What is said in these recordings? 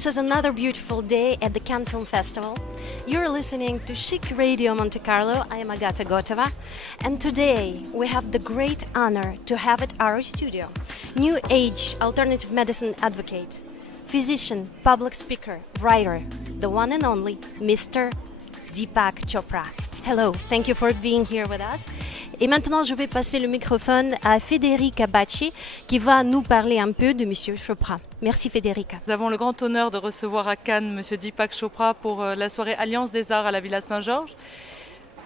This is another beautiful day at the Cannes Film Festival. You're listening to Chik Radio Monte Carlo. I am Agata Gotova, and today we have the great honor to have at our studio New Age alternative medicine advocate, physician, public speaker, writer, the one and only Mr. Deepak Chopra. Hello, thank you for being here with us. Et maintenant, je vais passer le microphone à Frederica Bacci qui va nous parler un peu de Monsieur Chopra. Merci Frederica. Nous avons le grand honneur de recevoir à Cannes Monsieur Deepak Chopra pour la soirée Alliance des Arts à la Villa Saint-Georges.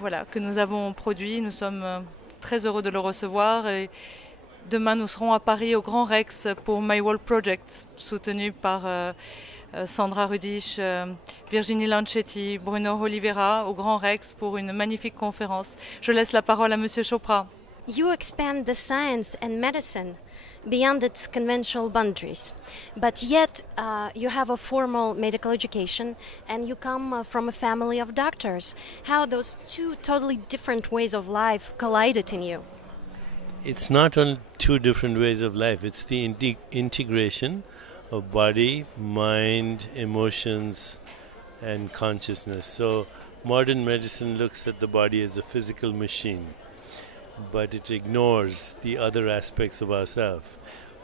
Voilà, que nous avons produit. Nous sommes très heureux de le recevoir. Et demain, nous serons à Paris au Grand Rex pour My World Project, soutenu par Sandra Rudich, Virginie Lancetti, Bruno Oliveira au Grand Rex pour une magnifique conférence. Je laisse la parole à Monsieur Chopra. You expand the science and medicine beyond its conventional boundaries, but yet you have a formal medical education and you come from a family of doctors. How those two totally different ways of life collided in you? It's not only two different ways of life, it's the integration of body, mind, emotions, and consciousness. So modern medicine looks at the body as a physical machine, but it ignores the other aspects of ourselves,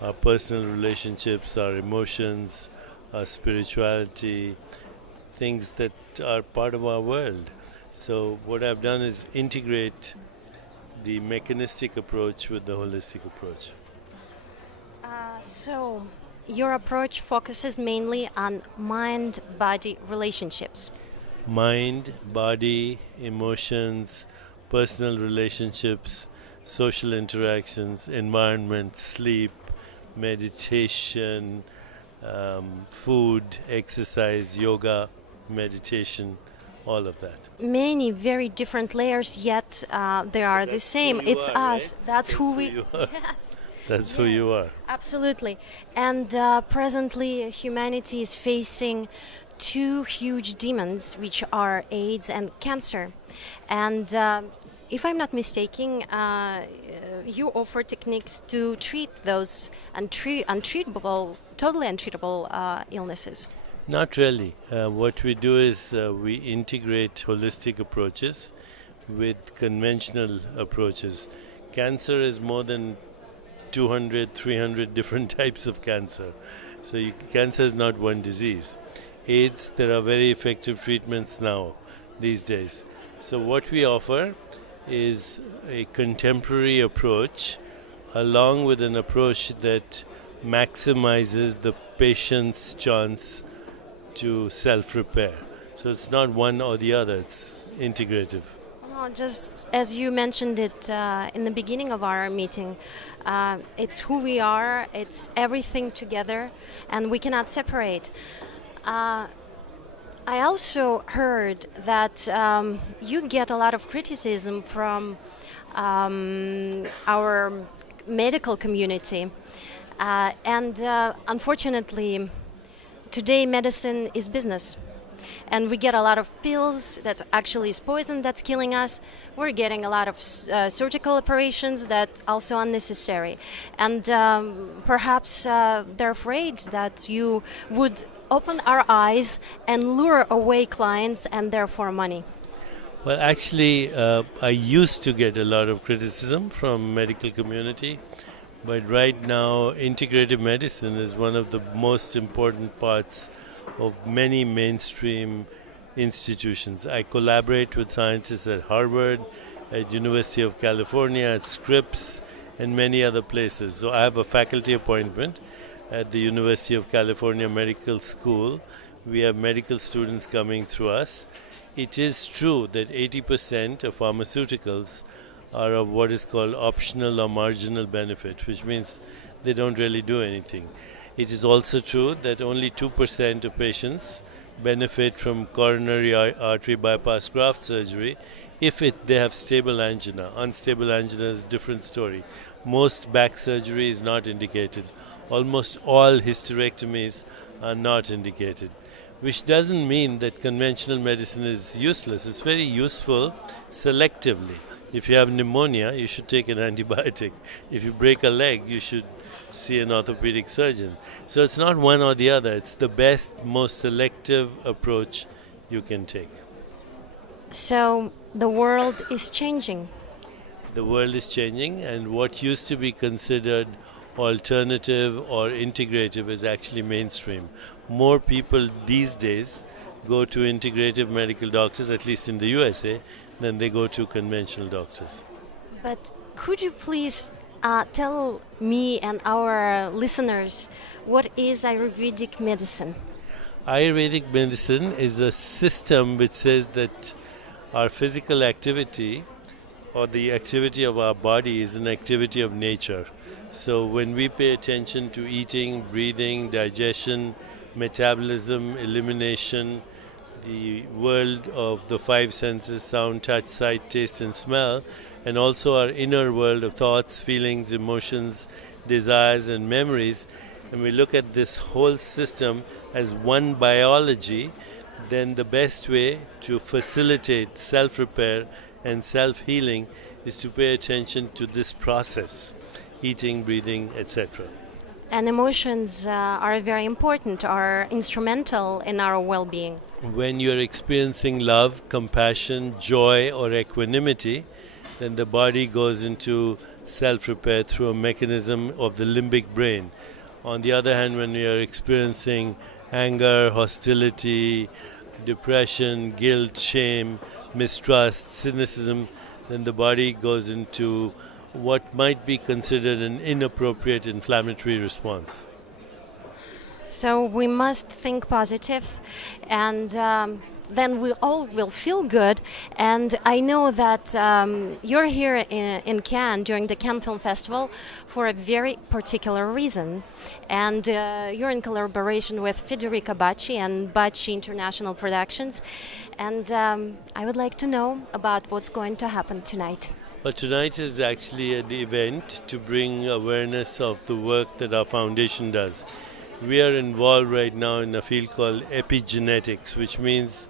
our personal relationships, our emotions, our spirituality, things that are part of our world. So what I've done is integrate the mechanistic approach with the holistic approach. So your approach focuses mainly on mind-body relationships. Mind, body, emotions, personal relationships, social interactions, environment, sleep, meditation, food, exercise, yoga, meditation, all of that. Many very different layers, yet they are the same. It's us. Right? That's who we are. Yes. That's who you are. Absolutely. And presently, humanity is facing two huge demons, which are AIDS and cancer. And if I'm not mistaken, you offer techniques to treat those totally untreatable illnesses. Not really. What we do is we integrate holistic approaches with conventional approaches. Cancer is more than 200, 300 different types of cancer. So cancer is not one disease. AIDS, there are very effective treatments now, these days. So what we offer is a contemporary approach along with an approach that maximizes the patient's chance to self-repair. So it's not one or the other, it's integrative. Just as you mentioned it in the beginning of our meeting, it's who we are, it's everything together, and we cannot separate. I also heard that you get a lot of criticism from our medical community, and unfortunately, today medicine is business. And we get a lot of pills that actually is poison that's killing us. We're getting a lot of surgical operations that also unnecessary. And perhaps they're afraid that you would open our eyes and lure away clients and therefore money. Well, actually, I used to get a lot of criticism from medical community. But right now, integrative medicine is one of the most important parts of many mainstream institutions. I collaborate with scientists at Harvard, at University of California, at Scripps, and many other places. So I have a faculty appointment at the University of California Medical School. We have medical students coming through us. It is true that 80% of pharmaceuticals are of what is called optional or marginal benefit, which means they don't really do anything. It is also true that only 2% of patients benefit from coronary artery bypass graft surgery if they have stable angina. Unstable angina is a different story. Most back surgery is not indicated. Almost all hysterectomies are not indicated, which doesn't mean that conventional medicine is useless. It's very useful selectively. If you have pneumonia, you should take an antibiotic. If you break a leg, you should see an orthopedic surgeon. So it's not one or the other. It's the best, most selective approach you can take. So the world is changing. The world is changing, and what used to be considered alternative or integrative is actually mainstream. More people these days go to integrative medical doctors, at least in the USA, than they go to conventional doctors. But could you please tell me and our listeners what is Ayurvedic medicine? Ayurvedic medicine is a system which says that our physical activity or the activity of our body is an activity of nature. So when we pay attention to eating, breathing, digestion, metabolism, elimination, the world of the five senses, sound, touch, sight, taste and smell, and also our inner world of thoughts, feelings, emotions, desires and memories, and we look at this whole system as one biology, then the best way to facilitate self-repair and self-healing is to pay attention to this process, eating, breathing, etc. And emotions are very important, are instrumental in our well-being. When you're experiencing love, compassion, joy or equanimity, then the body goes into self-repair through a mechanism of the limbic brain. On the other hand, when you're experiencing anger, hostility, depression, guilt, shame, mistrust, cynicism, then the body goes into what might be considered an inappropriate inflammatory response. So we must think positive, and then we all will feel good. And I know that you're here in Cannes during the Cannes Film Festival for a very particular reason. And you're in collaboration with Frederica Bacci and Bacci International Productions. And I would like to know about what's going to happen tonight. But tonight is actually an event to bring awareness of the work that our foundation does. We are involved right now in a field called epigenetics, which means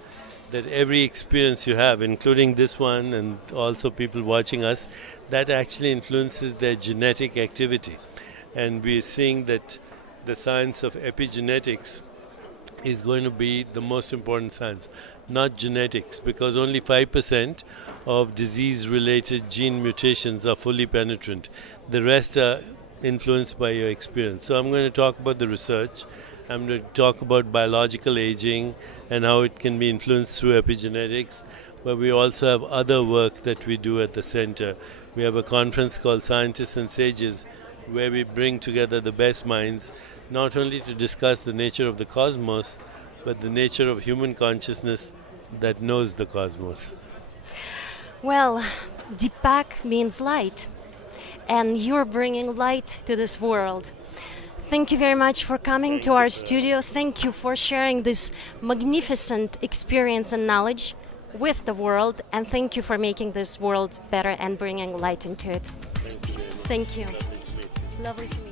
that every experience you have, including this one and also people watching us, that actually influences their genetic activity. And we're seeing that the science of epigenetics is going to be the most important science, not genetics, because only 5% of disease-related gene mutations are fully penetrant. The rest are influenced by your experience. So I'm going to talk about the research. I'm going to talk about biological aging and how it can be influenced through epigenetics. But we also have other work that we do at the center. We have a conference called Scientists and Sages, where we bring together the best minds, not only to discuss the nature of the cosmos, but the nature of human consciousness that knows the cosmos. Well, Deepak means light, and you're bringing light to this world. Thank you very much for coming to our studio. Thank you for sharing this magnificent experience and knowledge with the world, and thank you for making this world better and bringing light into it. Thank you very much. Thank you. Lovely to meet you. Lovely to meet you.